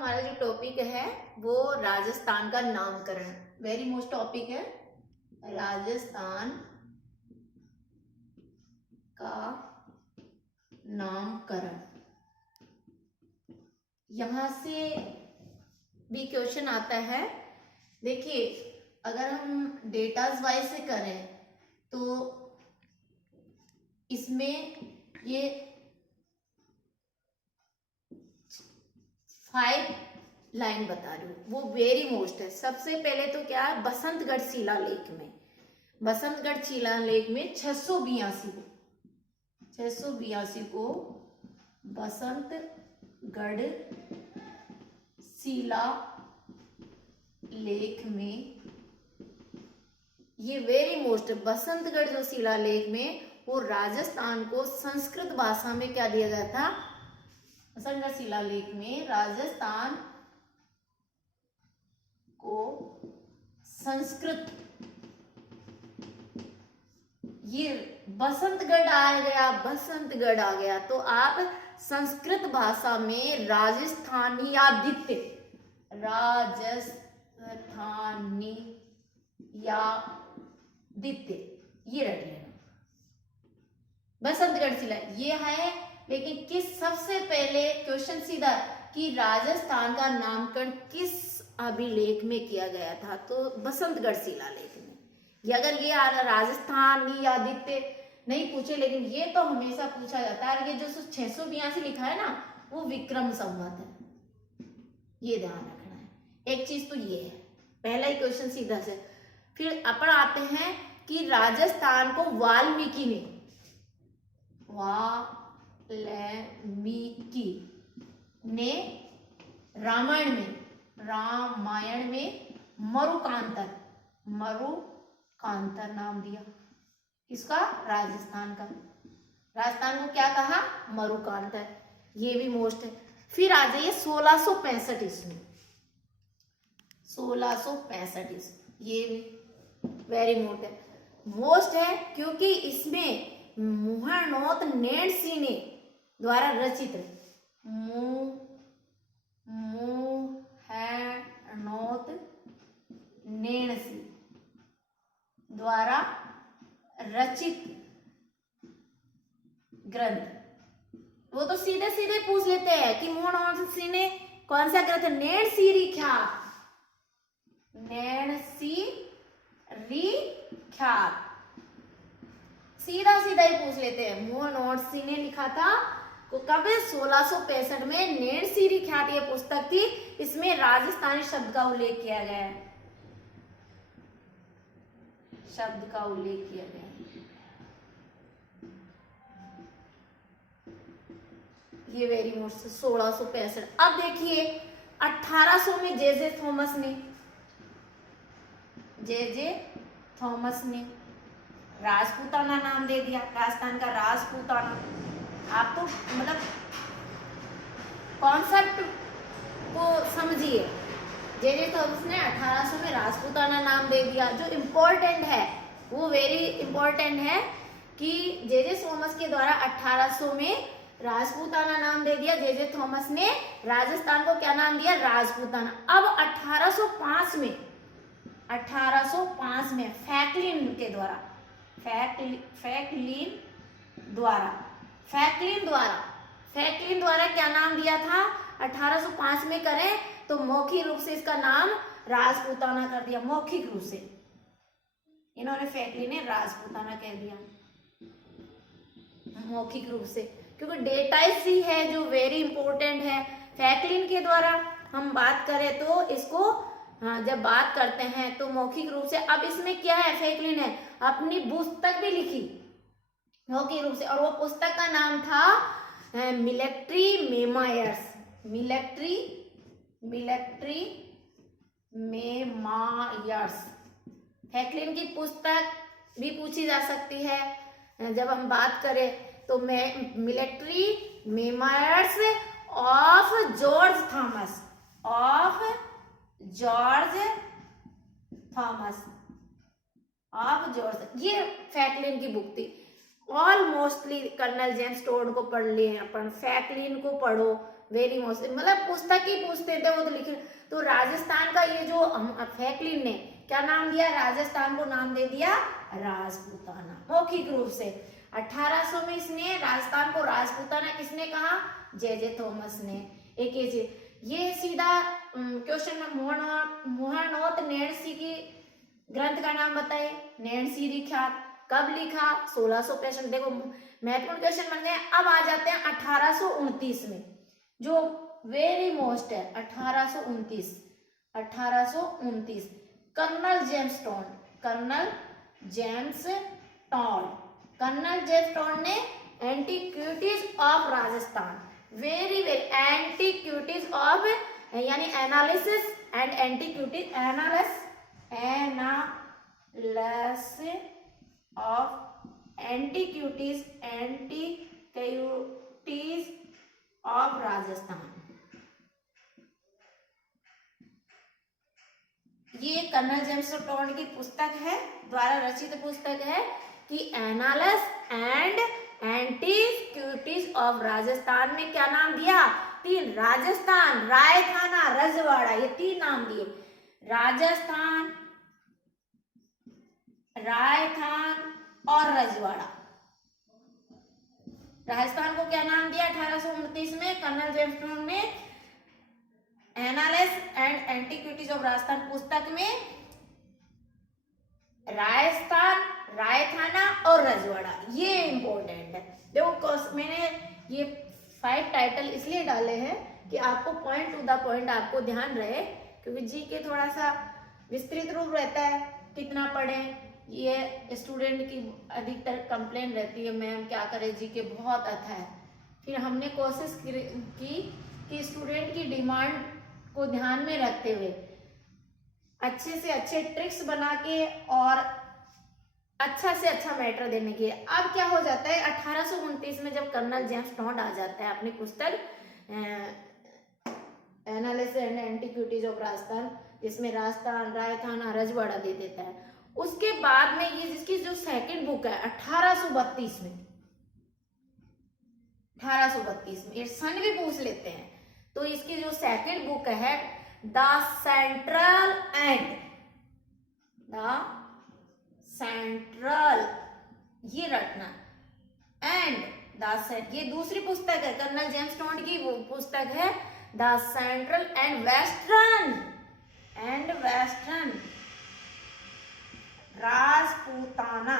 हमारा जो टॉपिक है वो राजस्थान का नामकरण, वेरी मोस्ट टॉपिक है राजस्थान का नामकरण। यहां से भी क्वेश्चन आता है। देखिए, अगर हम डेटाज वाइज से करें तो इसमें ये 5 लाइन बता रही हूँ, वो वेरी मोस्ट है। सबसे पहले तो क्या है, बसंतगढ़ शिलालेख में, बसंतगढ़ शिलालेख में 682 को बसंतगढ़ शिलालेख में, ये वेरी मोस्ट, बसंतगढ़ जो शिलालेख में वो राजस्थान को संस्कृत भाषा में क्या दिया गया था। बसंतगढ़ शिलालेख में राजस्थान को संस्कृत, ये बसंतगढ़ आ गया, बसंतगढ़ आ गया तो आप संस्कृत भाषा में राजस्थानीयादित्य, राजस्थानीयादित्य ये रख लेना। बसंतगढ़ शिला ये है, लेकिन किस सबसे पहले क्वेश्चन सीधा कि राजस्थान का नामकरण किस अभिलेख में किया गया था, तो बसंतगढ़ शिलालेख में। ये अगर ये आ रहा राजस्थानीयादित्य नहीं पूछे, लेकिन ये तो हमेशा पूछा जाता है। ये जो 682 लिखा है ना, वो विक्रम संवत है, ये ध्यान रखना है। एक चीज तो ये है, पहला ही क्वेश्चन सीधा से। फिर अपन आते हैं कि राजस्थान को वाल्मीकि ने रामायण में मरुकांतर नाम दिया। किसका? राजस्थान का। राजस्थान को क्या कहा? मरुकांतर। ये भी मोस्ट है। फिर आ जाइए 1665 ईस्वी, 1665 ईस्वी, ये भी वेरी मोस्ट है क्योंकि इसमें मुहरनोत नेणसी ने द्वारा रचित, मुहरनोत नेणसी द्वारा रचित ग्रंथ। वो तो सीधे सीधे पूछ लेते हैं कि मुहरनोत ने कौन सा ग्रंथ, नेणसीरी ख्यात, सीधा सीधा ही पूछ लेते हैं। मुहरनोट ने लिखा था को कब? 1665 में। नेणसीरी ख्यात ये पुस्तक थी, इसमें राजस्थानी शब्द का उल्लेख किया गया है, शब्द का उल्लेख किया गया है। ये वेरी मोस्ट 1665। अब देखिए 1800 में जे थॉमस ने राजपूताना नाम दे दिया, राजस्थान का राजपूताना। आप तो मतलब कॉन्सेप्ट को समझिए। जे थॉमस ने 1800 में राजपूताना नाम दे दिया। जो इम्पोर्टेंट है वो वेरी इम्पोर्टेंट है कि जे थॉमस के द्वारा 1800 में राजपूताना नाम दे दिया। जे थॉमस ने राजस्थान को क्या नाम दिया? राजपूताना। अब 1805 में फ्रैंकलिन द्वारा क्या नाम दिया था? 1805 में करें तो मौखिक रूप से इसका नाम राजपूताना कर दिया। मौखिक रूप से इन्होंने फ्रैंकलिन ने राजपूताना कह दिया, मौखिक रूप से, क्योंकि डेटा ही है जो वेरी इंपॉर्टेंट है। फ्रैंकलिन के द्वारा हम बात करें तो इसको जब बात करते हैं तो मौखिक रूप से। अब इसमें क्या है, फ्रैंकलिन ने अपनी पुस्तक भी लिखी मौखिक रूप से, और वो पुस्तक का नाम था मिलिट्री मेमायर्स। फ्रैंकलिन की पुस्तक भी पूछी जा सकती है जब हम बात करें तो military memoirs of George Thomas, ये फ्रैंकलिन की बुक थी। ऑलमोस्टली कर्नल जेम्स टोड को पढ़ लिए अपन, फ्रैंकलिन को पढ़ो, वेरी मोस्ट, मतलब पुस्तक ही पूछते थे वो तो लिखे। तो राजस्थान का ये जो फ्रैंकलिन ने क्या नाम दिया, राजस्थान को नाम दे दिया राजपूताना, मौखिक रूप से। 1800 में इसने राजस्थान को राजपूताना किसने कहा, जे थॉमस ने। एक ये सीधा क्वेश्चन में मोहनोत नैणसी की ग्रंथ का नाम बताए, नैणसी लिख्यात, कब लिखा, 1665। देखो महत्वपूर्ण क्वेश्चन बन गए। अब आ जाते हैं 1829 में, जो वेरी मोस्ट है। 1829 colonel James Tod, colonel James Tod ने antiquities of Rajasthan, very antiquities of यानी analysis and antiquities, analysis of antiquities of Rajasthan. ये कर्नल जेम्स टॉड की पुस्तक है, द्वारा रचित पुस्तक है कि analysis and antiquities of Rajasthan में क्या नाम दिया, 3, राजस्थान, रायथाना, रजवाड़ा, ये 3 नाम दिए। राजस्थान, रायथान और रजवाड़ा। राजस्थान को क्या नाम दिया 1829 में कर्नल जेम्स टॉड ने, analysis and antiquities of Rajasthan पुस्तक में राजस्थान, रायथाना और रजवाड़ा, ये इंपॉर्टेंट है। देखो मैंने ये 5 टाइटल इसलिए डाले हैं कि आपको पॉइंट टू द पॉइंट आपको ध्यान रहे, क्योंकि जी के थोड़ा सा विस्तृत रूप रहता है, कितना पढ़ें, ये स्टूडेंट की अधिकतर कंप्लेन रहती है, मैम क्या करें जी के बहुत अच्छा है। फिर हमने कोशिश की कि स्टूडेंट की डिमांड को ध्यान में रखते हुए अच्छे से अच्छे ट्रिक्स बना के और अच्छा से अच्छा मैटर देने के। अब क्या हो जाता है 1829 में जब कर्नल जेम्स टॉड आ जाता है अपनी पुस्तक analysis and antiquities of Rajasthan, जिसमें राजस्थान, रायथाना, रजवाड़ा दे देता है। उसके बाद में ये जिसकी जो सेकंड बुक है 1832 में, 1832 में, ये सन भी पूछ लेते हैं। तो इसकी जो सेकंड बुक है द सेंट्रल ये रटना एंड द, ये दूसरी पुस्तक है कर्नल जेम्स टॉड की, वो पुस्तक है the central and western Rajputana,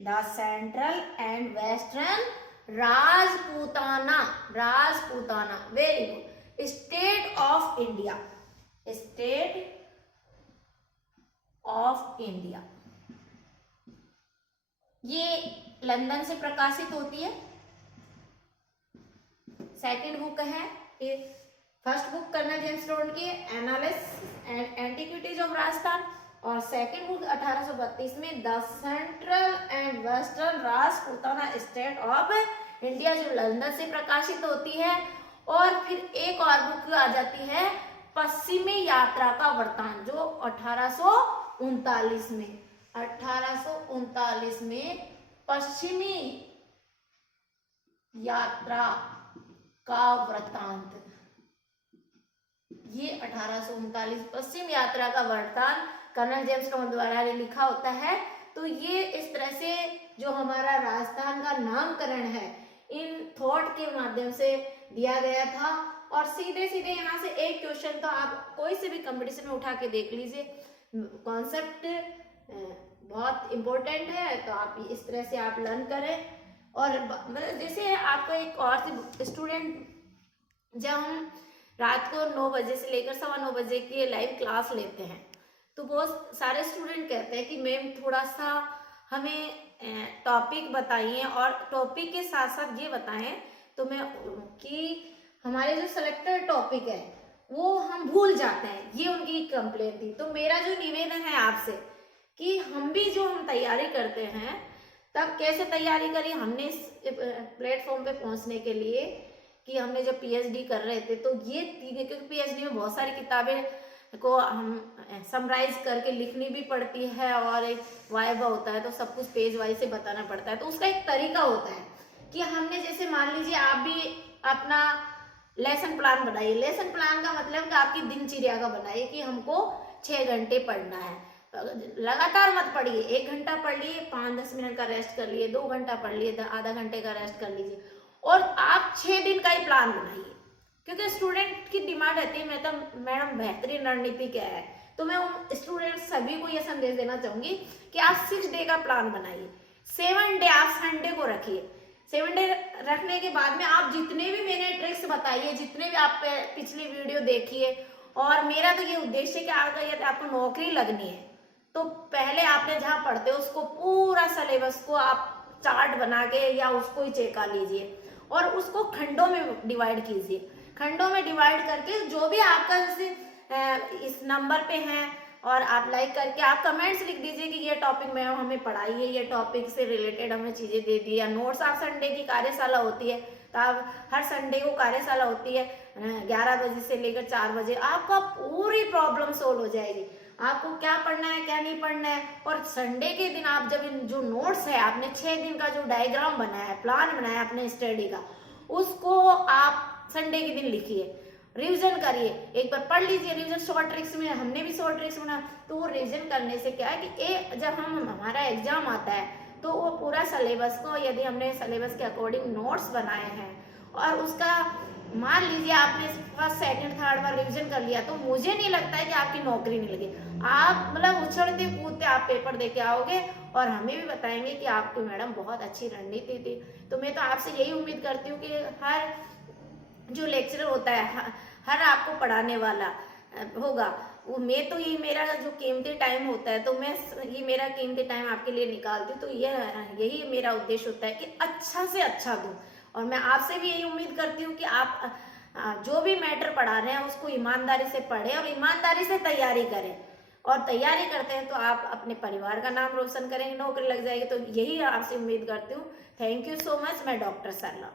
the central and western Rajputana, very good, state of India, ये लंदन से प्रकाशित होती है। सेकंड बुक है, first book colonel James Tod की analysis and antiquities of Rajasthan, और सेकंड बुक 1832 में the central and western Rajputana state of India, जो लंदन से प्रकाशित होती है। और फिर एक और बुक आ जाती है पश्चिमी यात्रा का वृत्तांत, जो 1839 में पश्चिमी यात्रा का वृत्तांत, ये 1839 पश्चिम यात्रा का वृत्तांत कर्नल जेम्स टॉड द्वारा लिखा होता है। तो ये इस तरह से जो हमारा राजस्थान का नामकरण है इन थॉट के माध्यम से दिया गया था। और सीधे सीधे यहाँ से एक क्वेश्चन तो आप कोई से भी कंपटीशन में उठा के देख लीजिए, कॉन्सेप्ट बहुत इम्पोर्टेंट है, तो आप इस तरह से आप लर्न करें। और मतलब जैसे आपको एक और स्टूडेंट, जब हम रात को 9 बजे से लेकर 9:15 बजे की लाइव क्लास लेते हैं, तो बहुत सारे स्टूडेंट कहते हैं कि मैम थोड़ा सा हमें टॉपिक बताइए, और टॉपिक के साथ साथ ये बताएं तो मैं कि हमारे जो सेलेक्टेड टॉपिक है वो हम भूल जाते हैं, ये उनकी कंप्लेंट थी। तो मेरा जो निवेदन है आपसे कि हम तैयारी करते हैं तब कैसे तैयारी करी, हमने इस प्लेटफॉर्म पे पहुंचने के लिए कि हमने जब पीएचडी कर रहे थे तो ये क्योंकि पीएचडी में बहुत सारी किताबें को हम समराइज करके लिखनी भी पड़ती है, और एक वाइवा होता है तो सब कुछ पेज वाइज से बताना पड़ता है। तो उसका एक तरीका होता है कि हमने जैसे मान लीजिए आप भी अपना लेसन प्लान बनाइए। लेसन प्लान का मतलब कि आपकी दिनचर्या का बनाइए कि हमको 6 घंटे पढ़ना है। लगातार मत पढ़िए, 1 घंटा पढ़ लिए, 5-10 मिनट का रेस्ट कर लिए, 2 घंटा पढ़ लिए, आधा घंटे का रेस्ट कर लीजिए, और आप 6 दिन का ही प्लान बनाइए। क्योंकि स्टूडेंट की डिमांड रहती है मैं तो मैडम बेहतरीन रणनीति क्या है, तो मैं उन स्टूडेंट सभी को यह संदेश देना चाहूंगी कि आप 6 डे का प्लान बनाइए। 7 डे आप संडे को रखिए। 7 डे रखने के बाद में आप जितने भी मैंने ट्रिक्स बताइए, जितने भी आप पिछली वीडियो देखिए, और मेरा तो ये उद्देश्य है कि अगर आपको नौकरी लगनी है तो पहले आपने जहाँ पढ़ते हो उसको पूरा सिलेबस को आप चार्ट बना के या उसको ही चेका लीजिए और उसको खंडों में डिवाइड कीजिए। खंडों में डिवाइड करके जो भी आपका जैसे इस नंबर पे है, और आप लाइक करके आप कमेंट्स लिख दीजिए कि ये टॉपिक में हमें पढ़ाई है, ये टॉपिक से रिलेटेड हमें चीजें दे दी, या नोट्स। आप संडे की कार्यशाला होती है तो आप हर संडे को कार्यशाला होती है 11 बजे से लेकर 4 बजे, आपका पूरी प्रॉब्लम सोल्व हो जाएगी। आपको क्या पढ़ना है क्या नहीं पढ़ना है, और संडे के दिन आप जब इन जो नोट्स है आपने 6 दिन का जो डायग्राम बनाया है, प्लान बनाया है अपने स्टडी का, उसको आप संडे के दिन लिखिए, रिवीजन करिए, एक बार पढ़ लीजिए। रिवीजन शॉर्ट ट्रिक्स में हमने भी शॉर्ट ट्रिक्स बना, तो वो रिवीजन करने से क्या है कि जब हमारा एग्जाम आता है तो वो पूरा सिलेबस को, यदि हमने सिलेबस के अकॉर्डिंग नोट्स बनाए हैं और उसका मान लीजिए आपने फर्स्ट सेकंड थर्ड बार रिवीजन कर लिया, तो मुझे नहीं लगता है कि आपकी नौकरी नहीं लगी। आप मतलब उछलते कूदते आप पेपर दे के आओगे और हमें भी बताएंगे कि आपकी मैडम बहुत अच्छी रणनीति थी। तो मैं तो आपसे यही उम्मीद करती हूँ कि हर जो लेक्चरर होता है, हर आपको पढ़ाने वाला होगा, वो मैं तो ये मेरा जो कीमती टाइम होता है, तो मैं ये मेरा कीमती टाइम आपके लिए निकालती हूँ। तो यही मेरा उद्देश्य होता है कि अच्छा से अच्छा दूँ, और मैं आपसे भी यही उम्मीद करती हूँ कि आप जो भी मैटर पढ़ा रहे हैं उसको ईमानदारी से पढ़ें और ईमानदारी से तैयारी करें, और तैयारी करते हैं तो आप अपने परिवार का नाम रोशन करेंगे, नौकरी लग जाएगी। तो यही आपसे उम्मीद करती हूँ। Thank you so much. मैं डॉक्टर सरला।